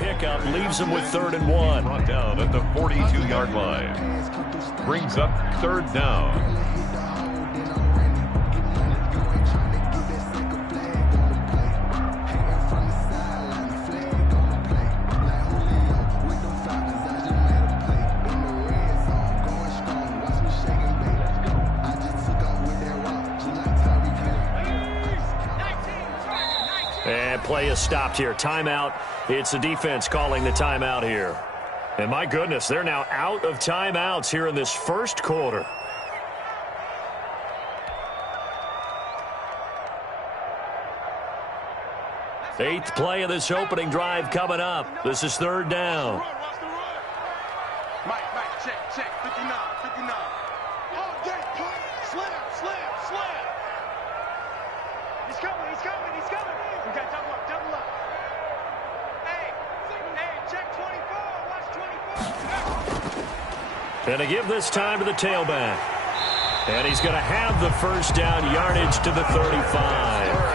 pickup leaves him with 3rd and 1. Brought down at the 42-yard line. Brings up 3rd down. And play is stopped here. Timeout. It's the defense calling the timeout here. And my goodness, they're now out of timeouts here in this first quarter. Eighth play of this opening drive coming up. This is 3rd down. Mike, check, 59. Oh, yeah, slam. He's coming. We got double up. Hey, check 24, watch 24. And to give this time to the tailback. And he's going to have the first down yardage to the 35.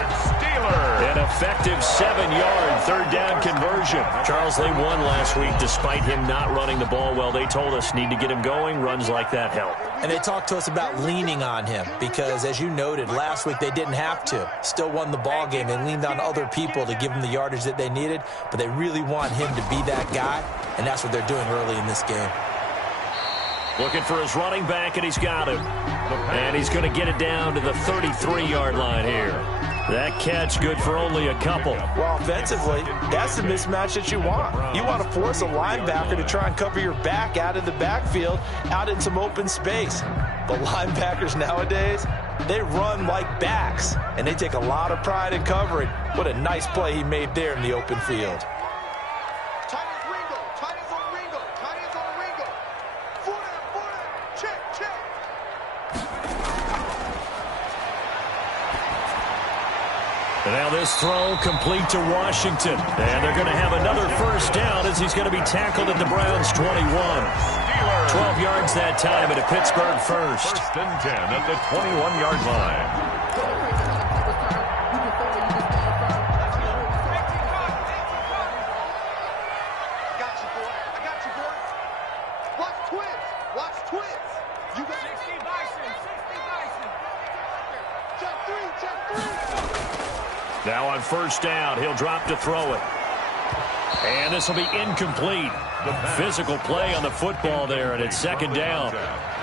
An effective 7-yard 3rd down conversion. Charles, they won last week despite him not running the ball well. They told us need to get him going. Runs like that help. And they talked to us about leaning on him because, as you noted, last week they didn't have to. Still won the ball game. They leaned on other people to give them the yardage that they needed, but they really want him to be that guy, and that's what they're doing early in this game. Looking for his running back, and he's got him. And he's going to get it down to the 33-yard line here. That catch good for only a couple. Well, offensively, that's the mismatch that you want. You want to force a linebacker to try and cover your back out of the backfield, out in some open space. But linebackers nowadays, they run like backs, and they take a lot of pride in covering. What a nice play he made there in the open field. And now this throw complete to Washington. And they're going to have another first down as he's going to be tackled at the Browns' 21. 12 yards that time at a Pittsburgh first. 1st and 10 at the 21-yard line. Now on first down, he'll drop to throw it. And this will be incomplete. Physical play on the football there, and it's 2nd down.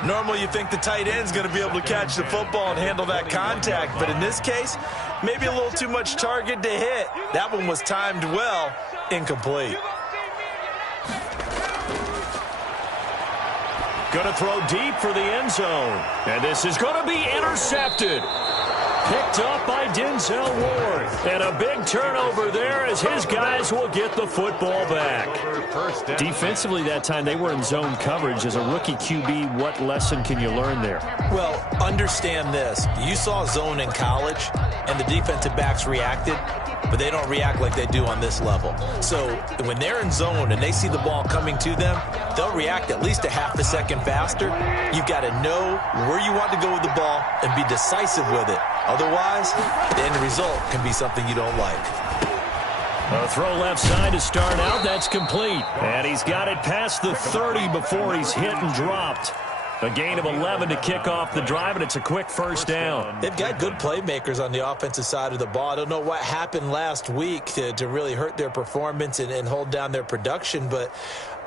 Normally you think the tight end's going to be able to catch the football and handle that contact, but in this case, maybe a little too much target to hit. That one was timed well, incomplete. Going to throw deep for the end zone. And this is going to be intercepted. Picked up by Denzel Ward. And a big turnover there as his guys will get the football back. Defensively that time, they were in zone coverage. As a rookie QB, what lesson can you learn there? Well, understand this. You saw zone in college, and the defensive backs reacted, but they don't react like they do on this level. So when they're in zone and they see the ball coming to them, they'll react at least a half a second faster. You've got to know where you want to go with the ball and be decisive with it. Otherwise, the end result can be something you don't like. A throw left side to start out. That's complete. And he's got it past the 30 before he's hit and dropped. A gain of 11 to kick off the drive, and it's a quick first down. They've got good playmakers on the offensive side of the ball. I don't know what happened last week to really hurt their performance and hold down their production, but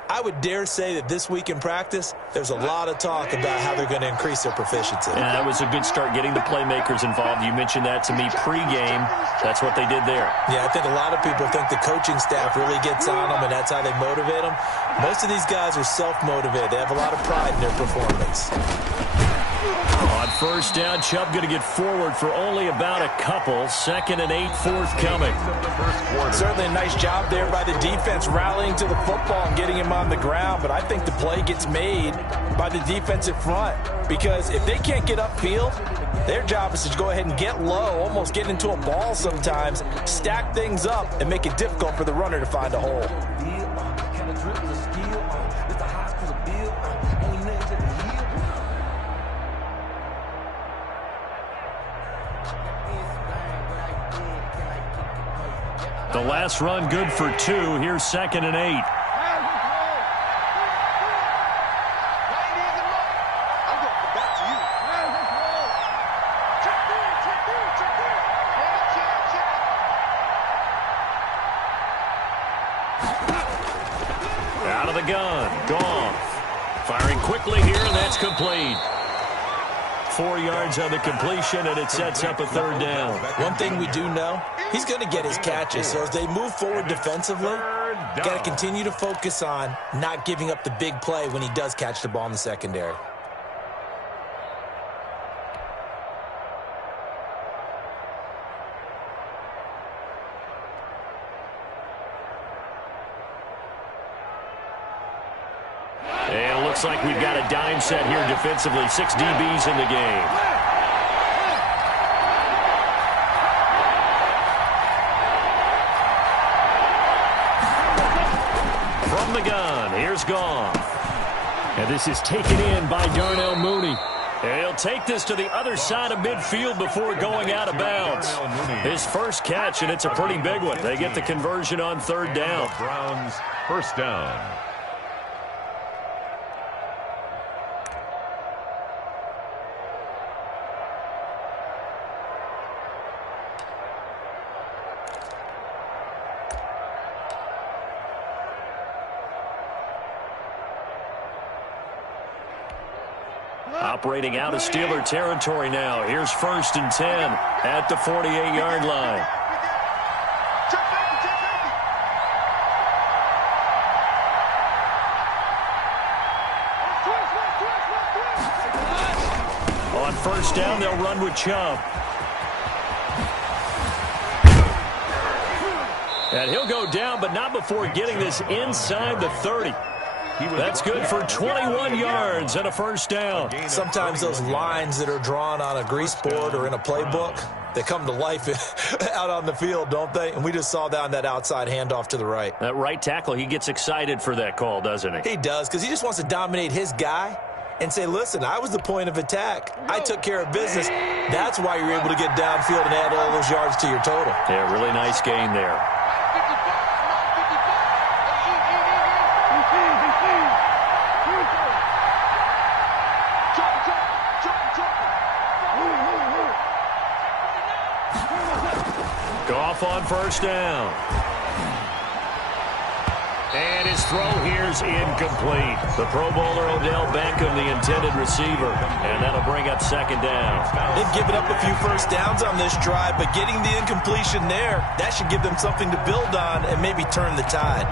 I would dare say that this week in practice, there's a lot of talk about how they're going to increase their proficiency. Yeah, that was a good start getting the playmakers involved. You mentioned that to me pregame. That's what they did there. Yeah, I think a lot of people think the coaching staff really gets on them, and that's how they motivate them. Most of these guys are self-motivated. They have a lot of pride in their performance. On first down, Chubb going to get forward for only about a couple. 2nd and 8 forthcoming. Certainly a nice job there by the defense rallying to the football and getting him on the ground, but I think the play gets made by the defensive front because if they can't get upfield, their job is to go ahead and get low, almost get into a ball sometimes, stack things up, and make it difficult for the runner to find a hole. The last run good for 2. Here's 2nd and 8. Out of the gun. Goff. Firing quickly here, and that's complete. 4 yards on the completion, and it sets up a 3rd down. One thing we do know, he's going to get his catches. So as they move forward defensively, got to continue to focus on not giving up the big play when he does catch the ball in the secondary. And it looks like we've got a dime set here defensively. 6 DBs in the game. From the gun, here's Goff. And this is taken in by Darnell Mooney. And he'll take this to the other side of midfield before going out of bounds. His first catch, and it's a pretty big one. They get the conversion on 3rd down. Browns, 1st down. Operating out of Steeler territory now. Here's 1st and 10 at the 48-yard line. On 1st down, they'll run with Chubb. And he'll go down, but not before getting this inside the 30. That's good for 21 yards and a 1st down. Sometimes those lines that are drawn on a grease board or in a playbook, they come to life out on the field, don't they? And we just saw that on that outside handoff to the right. That right tackle, he gets excited for that call, doesn't he? He does, because he just wants to dominate his guy and say, listen, I was the point of attack. I took care of business. That's why you're able to get downfield and add all those yards to your total. Yeah, really nice gain there. Goff on 1st down. And his throw here's incomplete. The Pro Bowler Odell Beckham, the intended receiver. And that'll bring up 2nd down. They've given up a few 1st downs on this drive, but getting the incompletion there, that should give them something to build on and maybe turn the tide.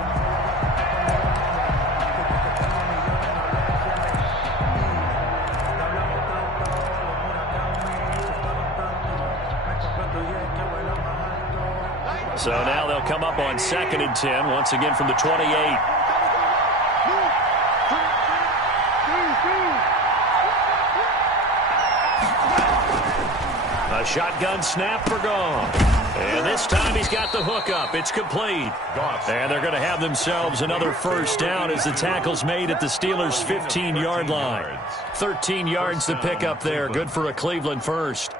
So now they'll come up on 2nd and 10, once again from the 28. A shotgun snap for Goff. And this time he's got the hook up. It's complete. And they're going to have themselves another 1st down as the tackle's made at the Steelers' 15-yard line. 13 yards to pick up there. Good for a Cleveland 1st.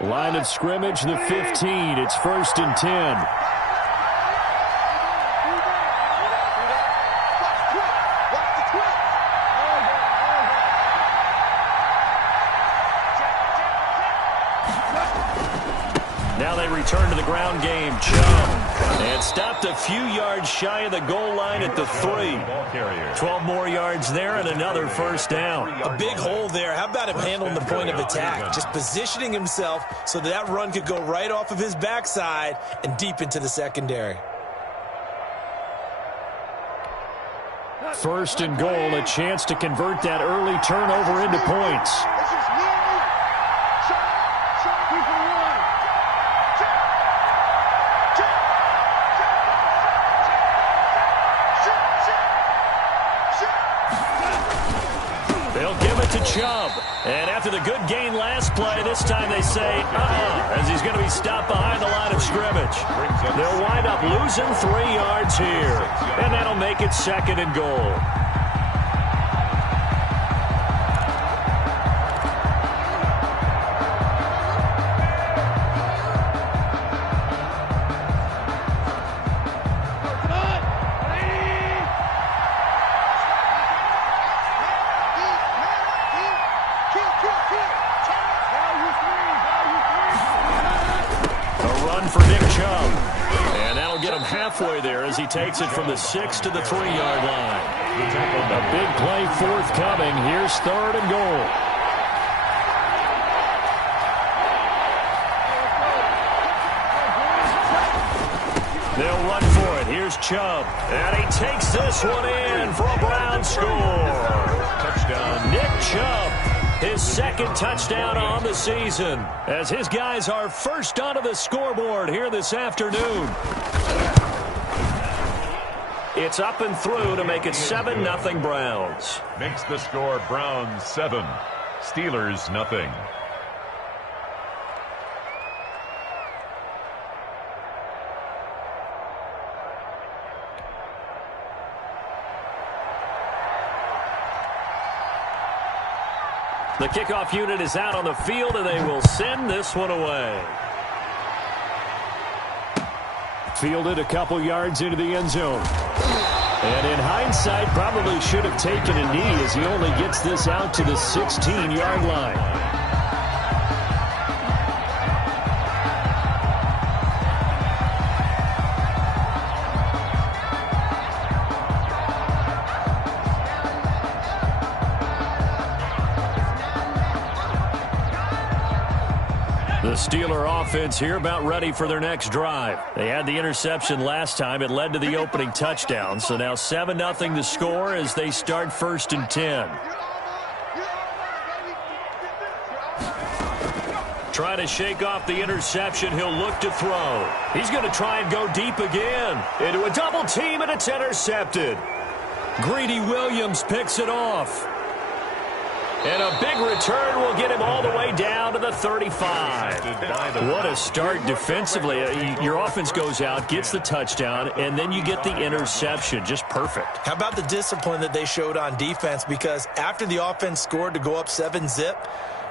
Line of scrimmage, the 15. It's 1st and 10. Now they return to the ground game. Chubb. And stopped a few yards shy of the goal line at the 3. 12 more yards there and another 1st down. A big hole there. How about him handling the point of attack? Just positioning himself so that run could go right off of his backside and deep into the secondary. 1st and goal, a chance to convert that early turnover into points. Chubb. And after the good gain last play, this time they say, as he's going to be stopped behind the line of scrimmage. They'll wind up losing 3 yards here. And that'll make it 2nd and goal. they'll get him halfway there as he takes it from the 6 to the 3-yard line. A big play forthcoming. Here's 3rd and goal. They'll run for it. Here's Chubb. And he takes this one in for a Brown score. Touchdown, Nick Chubb. His 2nd touchdown on the season as his guys are first onto the scoreboard here this afternoon. It's up and through to make it 7-0 Browns. Makes the score Browns 7, Steelers nothing. The kickoff unit is out on the field, and they will send this one away. Fielded a couple yards into the end zone. And in hindsight, probably should have taken a knee as he only gets this out to the 16-yard line. The Steeler offense here about ready for their next drive. They had the interception last time. It led to the opening touchdown. So now 7-0 the score as they start 1st and 10. Trying to shake off the interception. He'll look to throw. He's going to try and go deep again. Into a double team, and it's intercepted. Greedy Williams picks it off. And a big return will get him all the way down to the 35. What a start defensively. Your offense goes out, gets the touchdown, and then you get the interception. Just perfect. How about the discipline that they showed on defense? Because after the offense scored to go up 7-zip,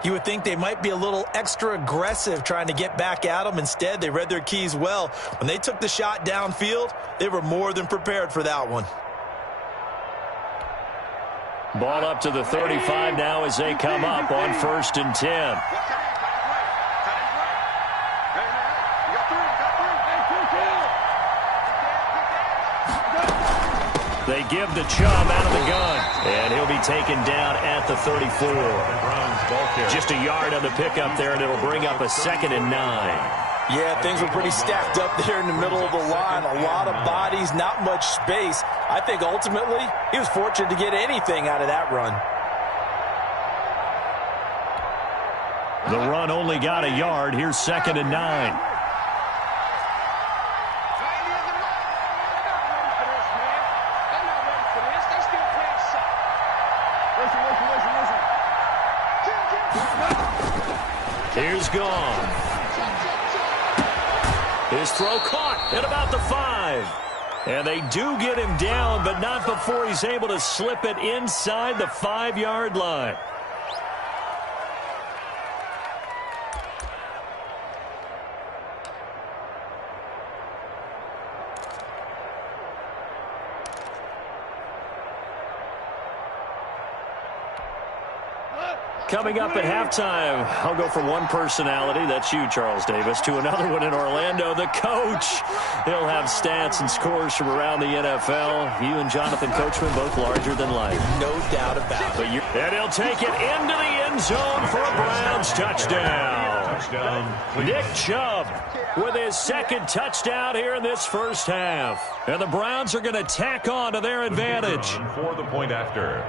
you would think they might be a little extra aggressive trying to get back at them. Instead, they read their keys well. When they took the shot downfield, they were more than prepared for that one. Ball up to the 35 now as they come up on 1st and 10. They give the Chubb out of the gun, and he'll be taken down at the 34. Just a yard on the pickup there, and it'll bring up a 2nd and 9. Yeah, things were pretty stacked up there in the middle of the line. A lot of bodies, not much space. I think ultimately he was fortunate to get anything out of that run. The run only got a yard. Here's 2nd and 9. Here's gone. His throw caught at about the 5. And they do get him down, but not before he's able to slip it inside the 5-yard line. Coming up at halftime, I'll go from one personality, that's you, Charles Davis, to another one in Orlando, the coach. He'll have stats and scores from around the NFL. You and Jonathan Coachman, both larger than life. No doubt about it. And he'll take it into the end zone for a Browns touchdown. Nick Chubb with his 2nd touchdown here in this first half. And the Browns are going to tack on to their advantage. For the point after.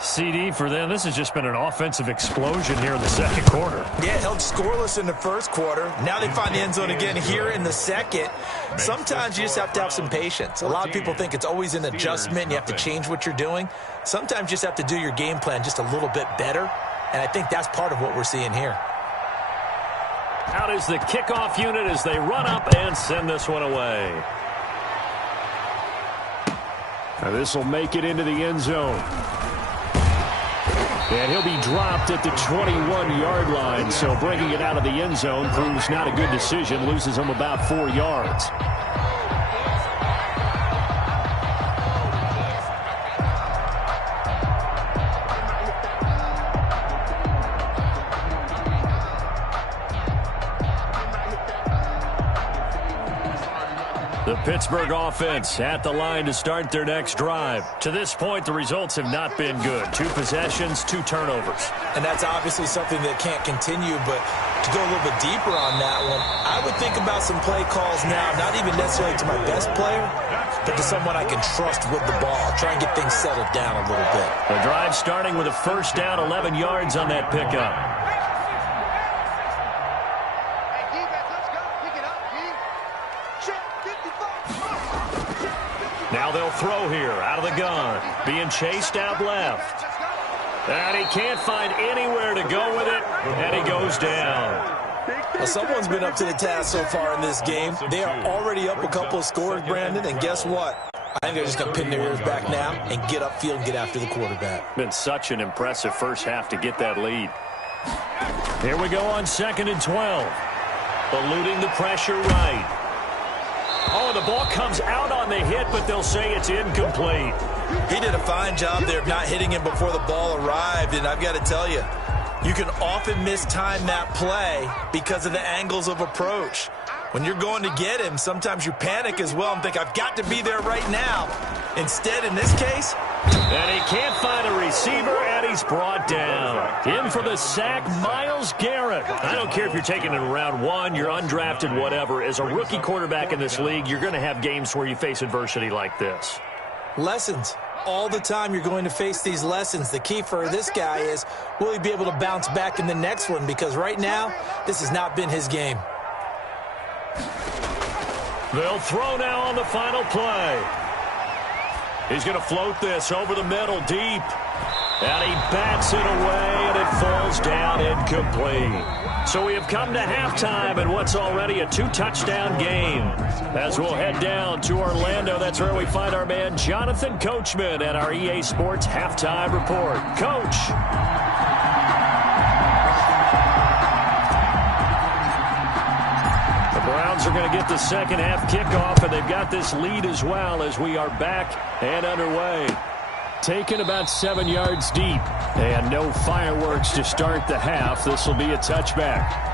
CD for them. This has just been an offensive explosion here in the 2nd quarter. Yeah, held scoreless in the 1st quarter. Now they find the end zone again here in the 2nd. Sometimes you just have to have some patience. A lot of people think it's always an adjustment. You have to change what you're doing. Sometimes you just have to do your game plan just a little bit better. And I think that's part of what we're seeing here. Out is the kickoff unit as they run up and send this one away. Now this will make it into the end zone. And he'll be dropped at the 21-yard line, so bringing it out of the end zone proves not a good decision, loses him about 4 yards. The Pittsburgh offense at the line to start their next drive. To this point, the results have not been good. 2 possessions, 2 turnovers. And that's obviously something that can't continue, but to go a little bit deeper on that one, I would think about some play calls now, not even necessarily to my best player, but to someone I can trust with the ball. Try and get things settled down a little bit. The drive starting with a first down, 11 yards on that pickup. Now they'll throw here out of the gun. Being chased out left. And he can't find anywhere to go with it. And he goes down. Well, someone's been up to the task so far in this game. They are already up a couple of scores, Brandon. And guess what? I think they're just going to pin their ears back now and get upfield and get after the quarterback. Been such an impressive first half to get that lead. Here we go on 2nd and 12. Eluding the pressure right. Oh, the ball comes out on the hit, but they'll say it's incomplete. He did a fine job there of not hitting him before the ball arrived, and I've got to tell you, you can often mistime that play because of the angles of approach. When you're going to get him, sometimes you panic as well and think, I've got to be there right now. Instead, in this case... And he can't find a receiver, and he's brought down. In for the sack, Myles Garrett. I don't care if you're taking it in round 1, you're undrafted, whatever. As a rookie quarterback in this league, you're going to have games where you face adversity like this. Lessons. All the time you're going to face these lessons. The key for this guy is, will he be able to bounce back in the next one? Because right now, this has not been his game. They'll throw now on the final play. He's going to float this over the middle deep. And he bats it away, and it falls down incomplete. So we have come to halftime in what's already a 2-touchdown game. As we'll head down to Orlando, that's where we find our man Jonathan Coachman at our EA Sports Halftime Report. Coach. Browns are going to get the second half kickoff, and they've got this lead as well as we are back and underway. Taken about 7 yards deep, and no fireworks to start the half. This will be a touchback.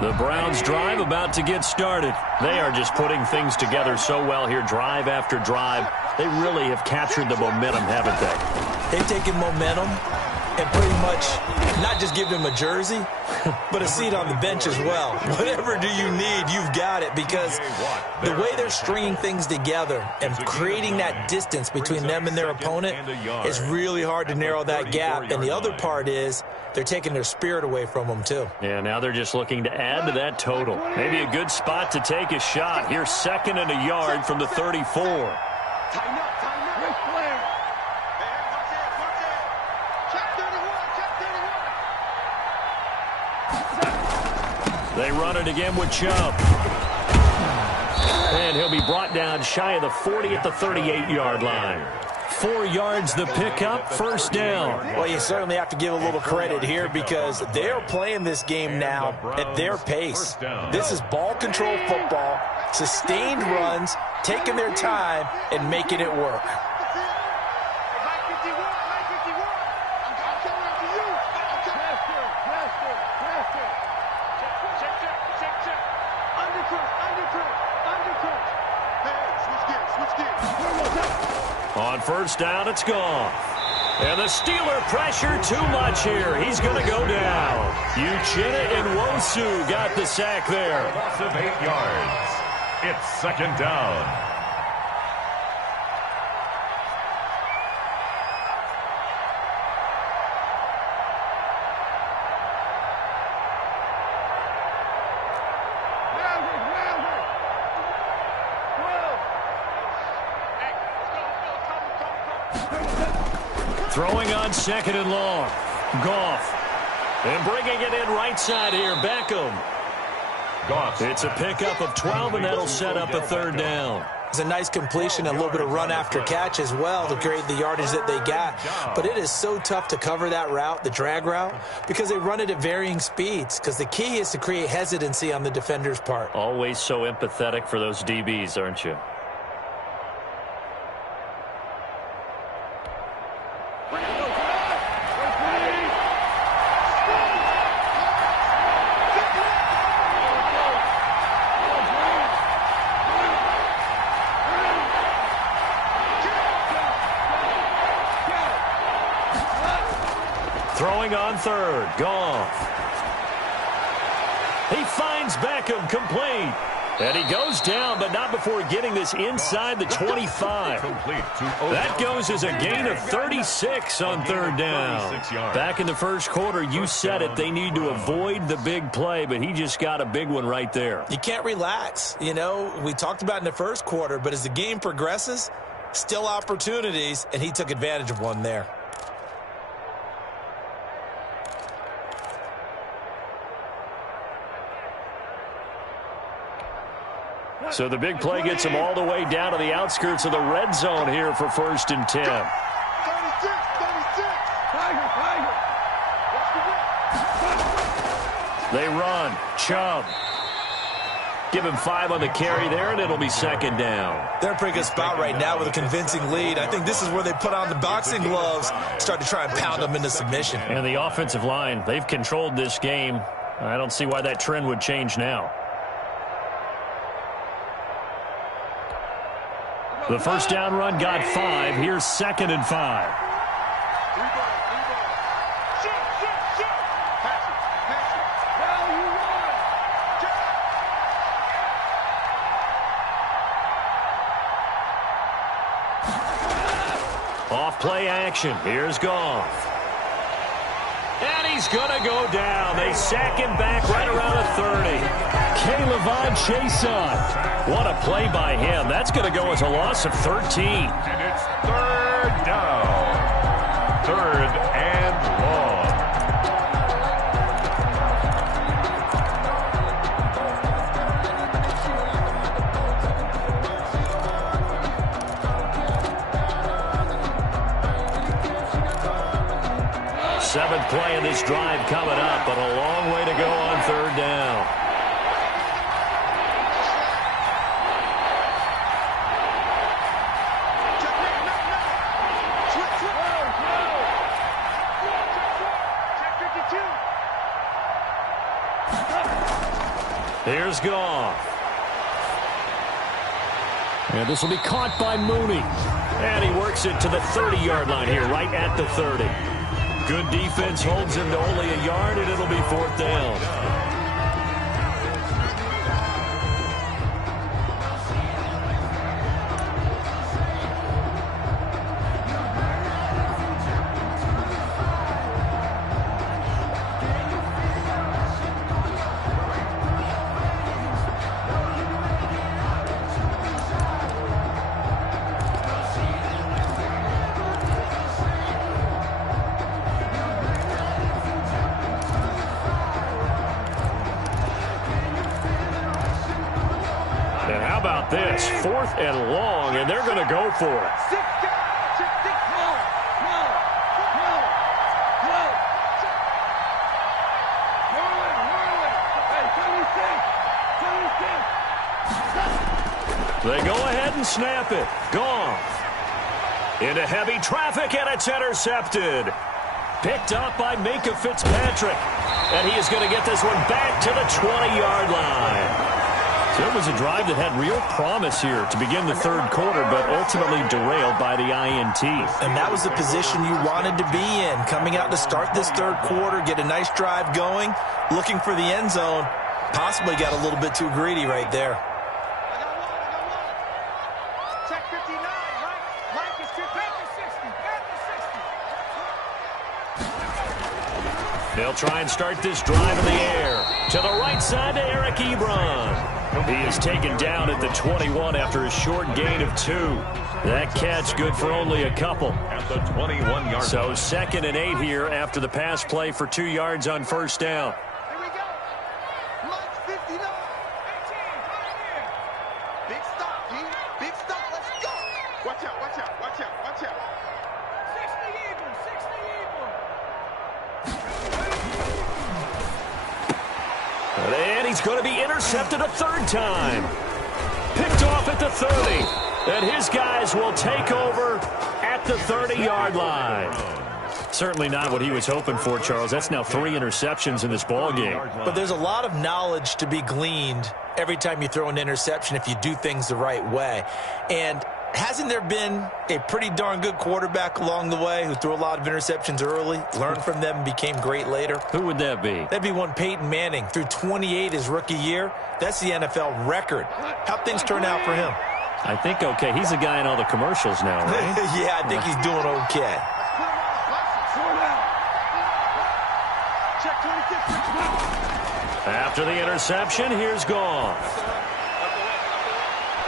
The Browns drive about to get started. They are just putting things together so well here, drive after drive. They really have captured the momentum, haven't they? They've taken momentum and pretty much not just given him a jersey, but a seat on the bench as well. Whatever do you need, you've got it, because the way they're stringing things together and creating that distance between them and their opponent is really hard to narrow that gap. And the other part is they're taking their spirit away from them, too. Yeah, now they're just looking to add to that total. Maybe a good spot to take a shot. Here's 2nd and a yard from the 34. Tighten up, tighten up. Great player. Watch it. Check 31, check 31. They run it again with Chubb. And he'll be brought down shy of the 40 at the 38-yard line. 4 yards the pickup, first down. Well, you certainly have to give a little credit here because they're playing this game now at their pace. This is ball control football, sustained runs, taking their time, and making it work. On first down, it's gone. And the Steeler pressure too much here. He's going to go down. Uchenna and Nwosu got the sack there. Loss of 8 yards. It's 2nd down. Throwing on 2nd and long. Goff. And bringing it in right side here, Beckham. It's a pickup of 12, and that'll set up a third down. It's a nice completion, a little bit of run after catch as well to create the yardage that they got. But it is so tough to cover that route, the drag route, because they run it at varying speeds. Because the key is to create hesitancy on the defender's part. Always so empathetic for those DBs, aren't you? Throwing on third, Goff. He finds Beckham, complete. And he goes down, but not before getting this inside the 25. That goes as a gain of 36 on third down. Back in the first quarter, you said it, they need to avoid the big play, but he just got a big one right there. You can't relax. You know, we talked about in the first quarter, but as the game progresses, still opportunities, and he took advantage of one there. So the big play gets him all the way down to the outskirts of the red zone here for 1st and 10. 36. They run. Chubb. Give him 5 on the carry there, and it'll be 2nd down. They're in a pretty good spot right now with a convincing lead. I think this is where they put on the boxing gloves, start to try and pound them into submission. And the offensive line, they've controlled this game. I don't see why that trend would change now. The first down run got 5. Here's 2nd and 5. Off play action. Here's Goff. And he's going to go down. They sack him back right around the 30. Caleb Chason. What a play by him. That's going to go as a loss of 13. And it's 3rd down. 3rd and long. Seventh play of this drive coming up, but a long way to go on 3rd down. Here's Goff. And this will be caught by Mooney. And he works it to the 30-yard line here, right at the 30. Good defense holds him to only a yard, and it'll be 4th down. This 4th and long, and they're going to go for it. They go ahead and snap it. Goff into heavy traffic, and it's intercepted. Picked up by Minka Fitzpatrick, and he is going to get this one back to the 20-yard line. So it was a drive that had real promise here to begin the 3rd quarter, but ultimately derailed by the INT. And that was the position you wanted to be in, coming out to start this 3rd quarter, get a nice drive going, looking for the end zone. Possibly got a little bit too greedy right there. Check 59. Mike is 50. They'll try and start this drive in the air. To the right side to Eric Ebron. He is taken down at the 21 after a short gain of 2. That catch good for only a couple. At the 21-yard So line. 2nd and 8 here after the pass play for 2 yards on first down. Here we go. Mike 59. 18, right here. Big stop, G. Big stop. Let's go. Watch out, watch out, watch out, watch out. 60 Eagle, 60 Eagle. And he's going to be intercepted a 3rd time. Picked off at the 30. And his guys will take over at the 30-yard line. Certainly not what he was hoping for, Charles. That's now 3 interceptions in this ball game. But there's a lot of knowledge to be gleaned every time you throw an interception if you do things the right way. And hasn't there been a pretty darn good quarterback along the way who threw a lot of interceptions early, learned from them, and became great later? Who would that be? That'd be one Peyton Manning. Threw 28 his rookie year. That's the NFL record. How'd things turn out for him? I think okay. He's a guy in all the commercials now, right? Yeah, I think he's doing okay. Check 26. After the interception, here's Goff.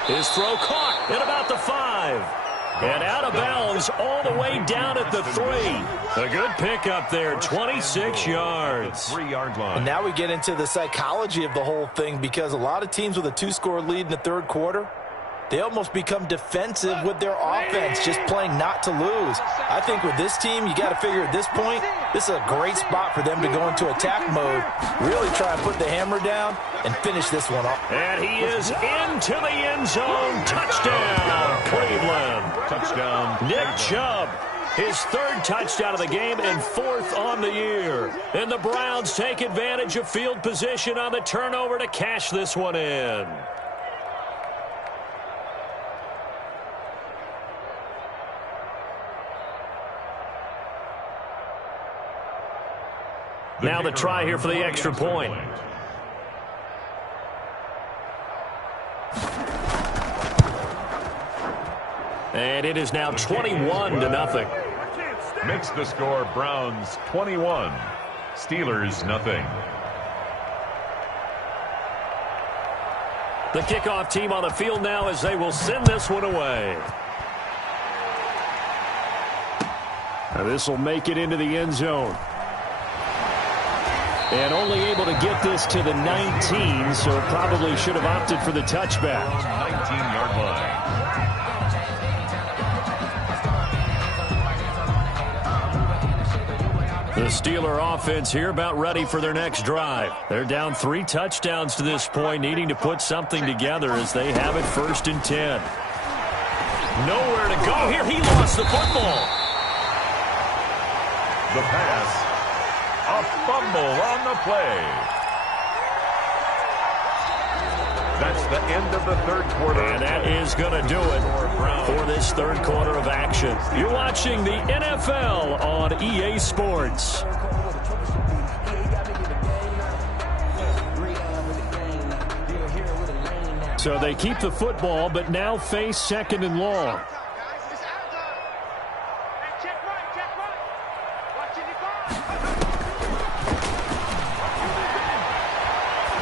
His throw caught at about the 5. And out of bounds all the way down at the 3. A good pickup there, 26 yards. 3-yard line. And now we get into the psychology of the whole thing, because a lot of teams with a 2-score lead in the 3rd quarter, they almost become defensive with their offense, just playing not to lose. I think with this team, you got to figure at this point, this is a great spot for them to go into attack mode, really try and put the hammer down and finish this one off. And he is into the end zone. Touchdown, Cleveland. Touchdown. Nick Chubb, his 3rd touchdown of the game and 4th on the year. And the Browns take advantage of field position on the turnover to cash this one in. Now the try here for the extra point. And it is now 21-0. Makes the score Browns 21. Steelers nothing. The kickoff team on the field now as they will send this one away. This will make it into the end zone. And only able to get this to the 19, so probably should have opted for the touchback. 19-yard line. The Steeler offense here about ready for their next drive. They're down 3 touchdowns to this point, needing to put something together as they have it 1st and 10. Nowhere to go here. He lost the football. The pass. A fumble on the play. That's the end of the 3rd quarter. And that is going to do it for this 3rd quarter of action. You're watching the NFL on EA Sports. So they keep the football, but now face 2nd and long.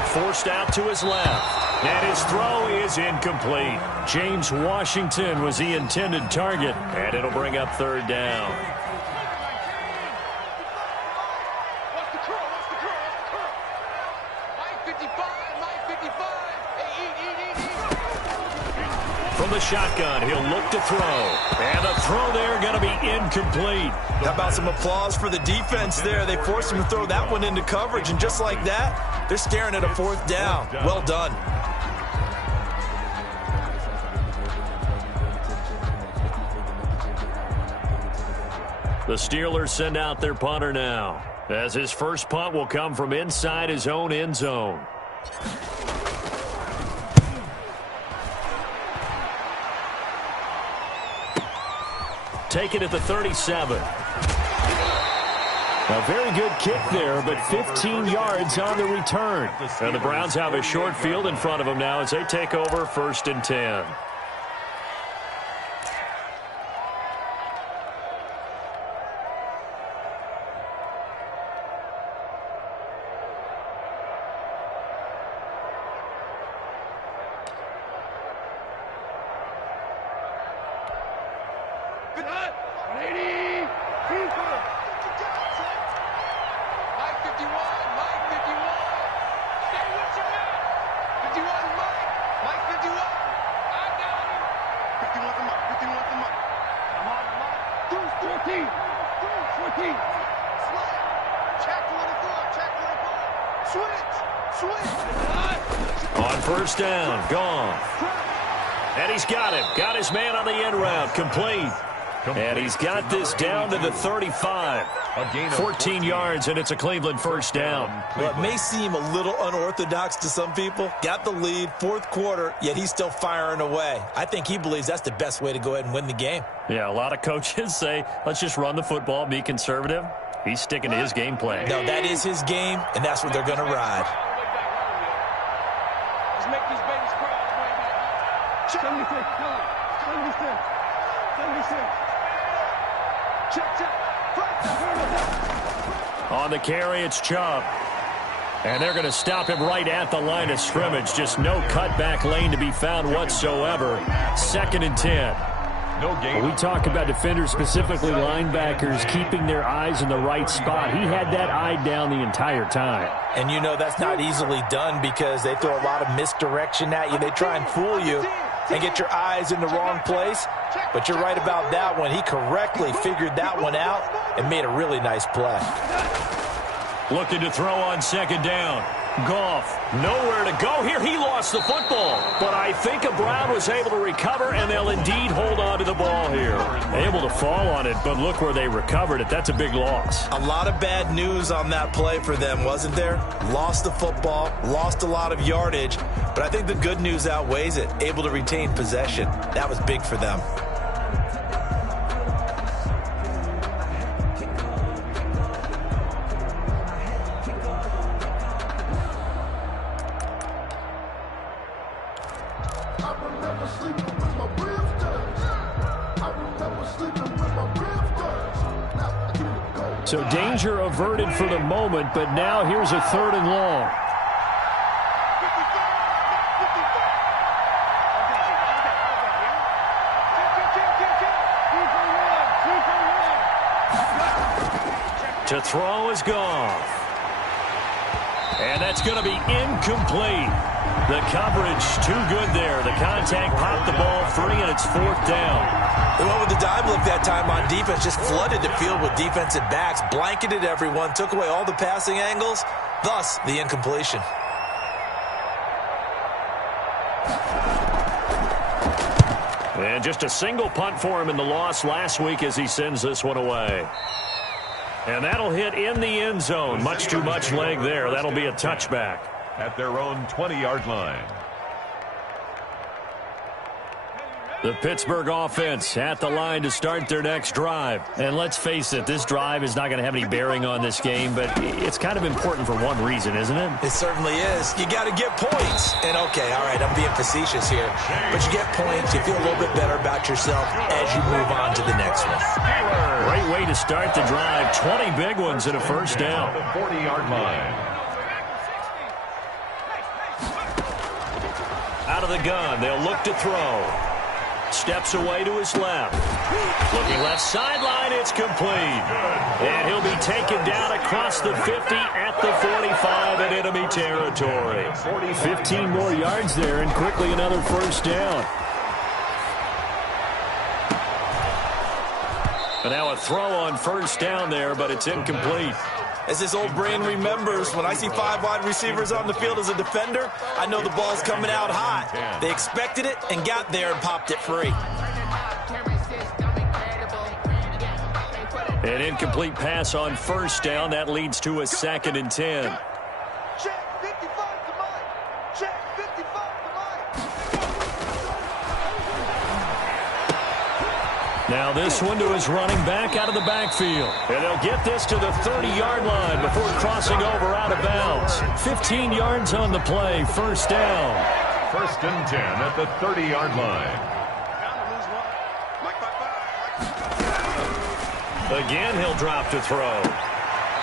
Forced out to his left. And his throw is incomplete. James Washington was the intended target. And it'll bring up 3rd down. What's the curl? What's the curl? What's the curl? Mike 55, Mike 55. Hey, eat. From the shotgun, he'll look to throw. And the throw there going to be incomplete. How about some applause for the defense there? They forced him to throw that one into coverage, and just like that, they're staring at a 4th down. Well done. The Steelers send out their punter now, as his first punt will come from inside his own end zone. Take it at the 37. A very good kick there, but 15 yards on the return. And the Browns have a short field in front of them now as they take over 1st and 10. Good. 180. Keeper. Mike 51. Mike 51. Stay with your man. 51, Mike. Mike 51. I got him. 51 to Mike. 51 to Mike. I'm on. 14. 14. Switch. Check 24. Check 24. Switch. On first down, gone. And he's got him. Got his man on the end route. Complete. And he's got this down to the 35. 14 yards, and it's a Cleveland first down. Well, it may seem a little unorthodox to some people. Got the lead, fourth quarter, yet he's still firing away. I think he believes that's the best way to go ahead and win the game. Yeah, a lot of coaches say, let's just run the football, be conservative. He's sticking to his game plan. No, that is his game, and that's what they're going to ride. Let's make these babies cry all the way back. 76. 76. Check. On the carry, it's Chubb. And they're going to stop him right at the line of scrimmage. Just no cutback lane to be found whatsoever. 2nd and 10. No gain. When we talk about defenders, specifically linebackers, keeping their eyes in the right spot. He had that eye down the entire time. And you know that's not easily done because they throw a lot of misdirection at you. They try and fool you and get your eyes in the wrong place. But you're right about that one. He correctly figured that one out and made a really nice play. Looking to throw on 2nd down. Goff, nowhere to go here. He lost the football. But I think Brown was able to recover, and they'll indeed hold on to the ball here. Able to fall on it, but look where they recovered it. That's a big loss. A lot of bad news on that play for them, wasn't there? Lost the football, lost a lot of yardage, but I think the good news outweighs it. Able to retain possession. That was big for them. So danger averted for the moment, but now here's a 3rd and long. To throw is Goff. And that's going to be incomplete. The coverage too good there. The contact popped the ball free, and it's 4th down. They went with the dime look that time on defense, just flooded the field with defensive backs, blanketed everyone, took away all the passing angles, thus the incompletion. And just a single punt for him in the loss last week as he sends this one away. And that'll hit in the end zone. Much too much leg there. That'll be a touchback. At their own 20-yard line. The Pittsburgh offense at the line to start their next drive. And let's face it, this drive is not going to have any bearing on this game, but it's kind of important for one reason, isn't it? It certainly is. You got to get points. And, okay, all right, I'm being facetious here. But you get points, you feel a little bit better about yourself as you move on to the next one. Great way to start the drive. 20 big ones and a first down. The 40-yard line. Out of the gun, they'll look to throw. Steps away to his left. Looking left sideline, it's complete. And he'll be taken down across the 50 at the 45 in enemy territory. 15 more yards there and quickly another first down. And now a throw on first down there, but it's incomplete. As this old brain remembers, when I see 5 wide receivers on the field as a defender, I know the ball's coming out hot. They expected it and got there and popped it free. An incomplete pass on first down. That leads to a 2nd and 10. Check 55 to Mike. Check 55 to Mike. Now this one to his running back out of the backfield. And they'll get this to the 30-yard line before crossing over out of bounds. 15 yards on the play. First down. 1st and 10 at the 30-yard line. Again, he'll drop to throw.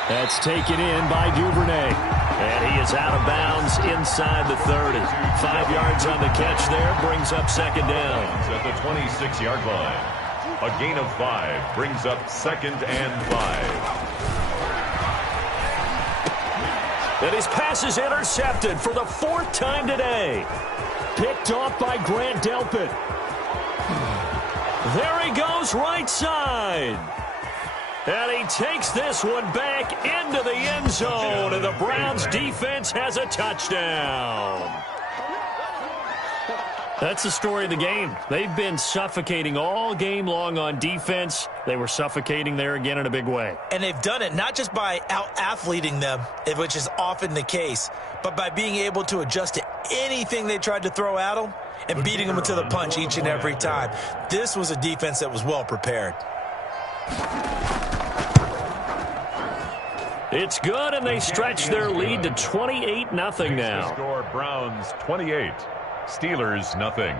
That's taken in by Duvernay. And he is out of bounds inside the 30. 5 yards on the catch there. Brings up 2nd down. At the 26-yard line. A gain of 5 brings up 2nd and 5. And his pass is intercepted for the 4th time today. Picked off by Grant Delpit. There he goes right side. And he takes this one back into the end zone. And the Browns defense has a touchdown. That's the story of the game. They've been suffocating all game long on defense. They were suffocating there again in a big way. And they've done it not just by out-athleting them, which is often the case, but by being able to adjust to anything they tried to throw at them and beating them to the punch each and every time. This was a defense that was well prepared. It's good, and they stretch their lead to 28-0 now. Score Browns 28. Steelers nothing.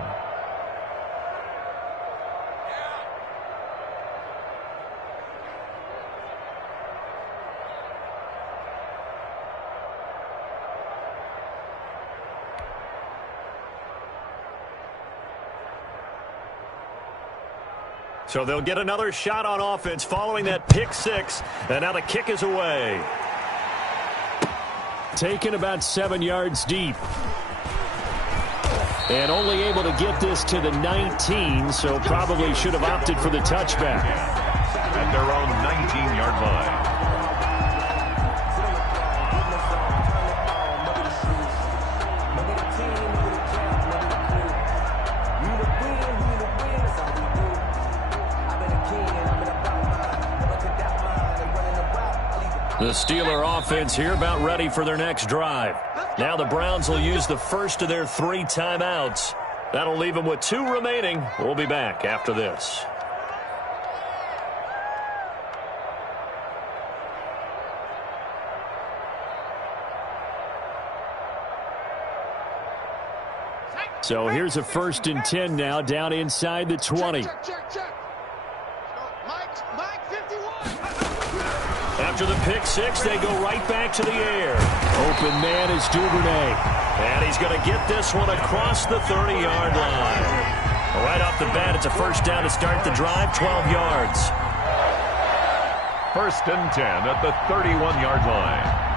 So they'll get another shot on offense following that pick 6, and now the kick is away. Taken about 7 yards deep. And only able to get this to the 19, so probably should have opted for the touchback. At their own 19-yard line. The Steeler offense here about ready for their next drive. Now the Browns will use the first of their 3 timeouts. That'll leave them with 2 remaining. We'll be back after this. So here's a 1st and 10 now, down inside the 20. Check. Mike 51. After the pick 6, they go right back to the air. Open man is Duvernay. And he's going to get this one across the 30-yard line. Right off the bat, it's a 1st down to start the drive, 12 yards. 1st and 10 at the 31-yard line.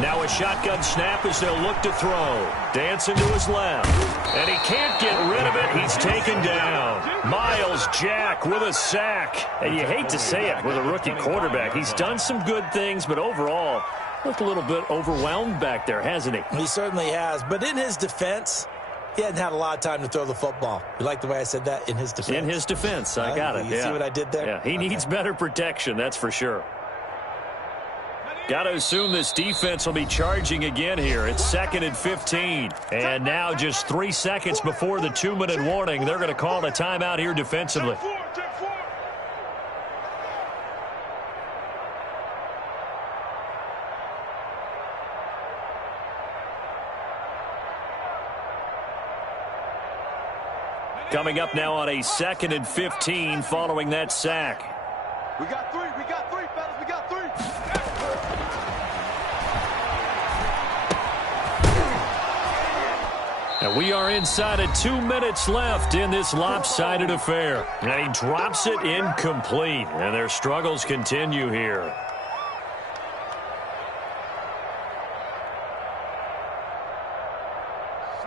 Now a shotgun snap as they'll look to throw. Dancing to his left. And he can't get rid of it. He's taken down. Miles Jack with a sack. And you hate to say it with a rookie quarterback. He's done some good things, but overall, looked a little bit overwhelmed back there, hasn't he? He certainly has. But in his defense, he hadn't had a lot of time to throw the football. You like the way I said that? In his defense. In his defense. I got it. You see what I did there? Yeah, he needs better protection, that's for sure. Got to assume this defense will be charging again here. It's 2nd and 15. And now just 3 seconds before the 2-minute warning, they're going to call a timeout here defensively. Coming up now on a 2nd and 15 following that sack. We got 3, fellas, we got 3. And we are inside of 2 minutes left in this lopsided affair. And he drops it incomplete. And their struggles continue here.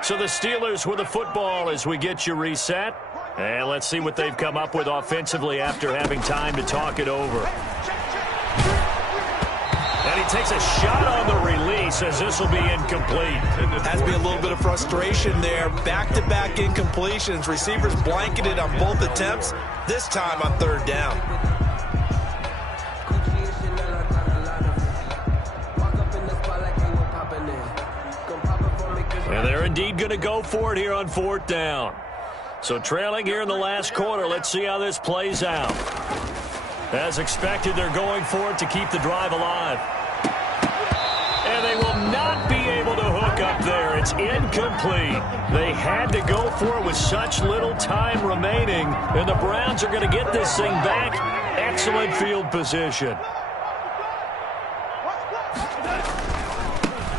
So the Steelers with the football as we get you reset. And let's see what they've come up with offensively after having time to talk it over. And he takes a shot on the release as this will be incomplete. Has to be a little bit of frustration there. Back-to-back incompletions. Receivers blanketed on both attempts, this time on 3rd down. And they're indeed going to go for it here on 4th down. So trailing here in the last quarter, let's see how this plays out. As expected, they're going for it to keep the drive alive. And they will not be able to hook up there. it's incomplete. They had to go for it with such little time remaining, and the Browns are going to get this thing back. Excellent field position.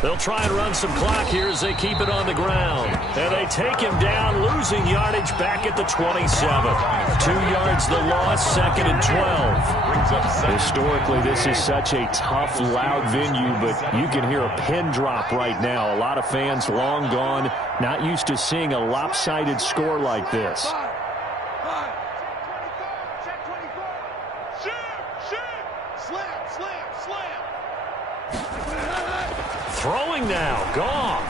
They'll try and run some clock here as they keep it on the ground. And they take him down, losing yardage back at the 27. 2 yards the loss, 2nd and 12. Historically, this is such a tough, loud venue, but you can hear a pin drop right now. A lot of fans long gone, not used to seeing a lopsided score like this. Throwing now, Goff.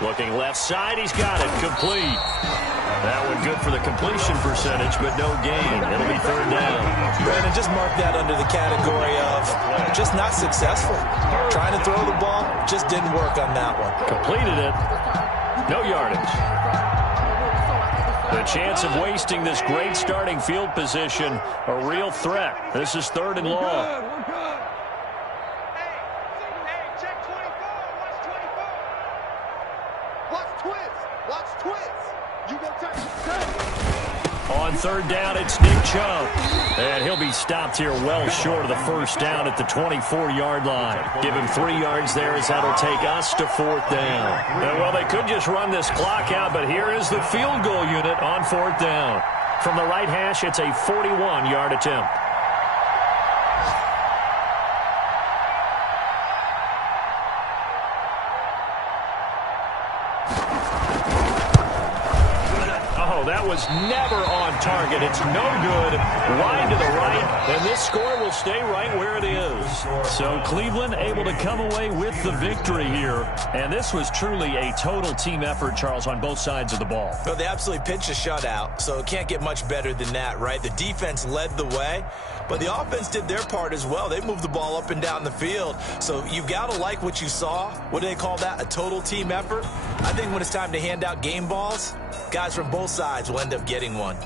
Looking left side, he's got it, complete. That one good for the completion percentage, but no gain. It'll be 3rd down. Brandon, just mark that under the category of just not successful. Trying to throw the ball, just didn't work on that one. Completed it, no yardage. The chance of wasting this great starting field position, a real threat. This is 3rd and long. On 3rd down, it's Nick Chubb. And he'll be stopped here well short of the 1st down at the 24-yard line. Give him 3 yards there as that'll take us to 4th down. And, well, they could just run this clock out, but here is the field goal unit on 4th down. From the right hash, it's a 41-yard attempt. That was never on target. It's no good. Wide to the right, and this score will stay right where it is. So Cleveland able to come away with the victory here. And this was truly a total team effort, Charles, on both sides of the ball. Well, they absolutely pitched a shutout, so it can't get much better than that, right? The defense led the way, but the offense did their part as well. They moved the ball up and down the field. So you've got to like what you saw. What do they call that? A total team effort? I think when it's time to hand out game balls, guys from both sides will end up getting one.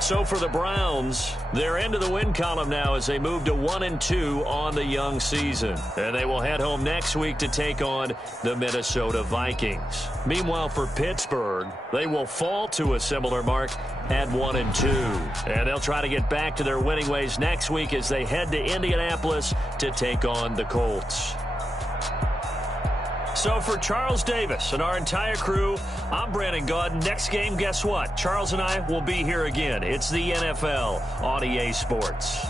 So for the Browns, they're into the win column now as they move to 1-2 on the young season. And they will head home next week to take on the Minnesota Vikings. Meanwhile, for Pittsburgh, they will fall to a similar mark at 1-2. And they'll try to get back to their winning ways next week as they head to Indianapolis to take on the Colts. So for Charles Davis and our entire crew, I'm Brandon Gaudin. Next game, guess what? Charles and I will be here again. It's the NFL on EA Sports.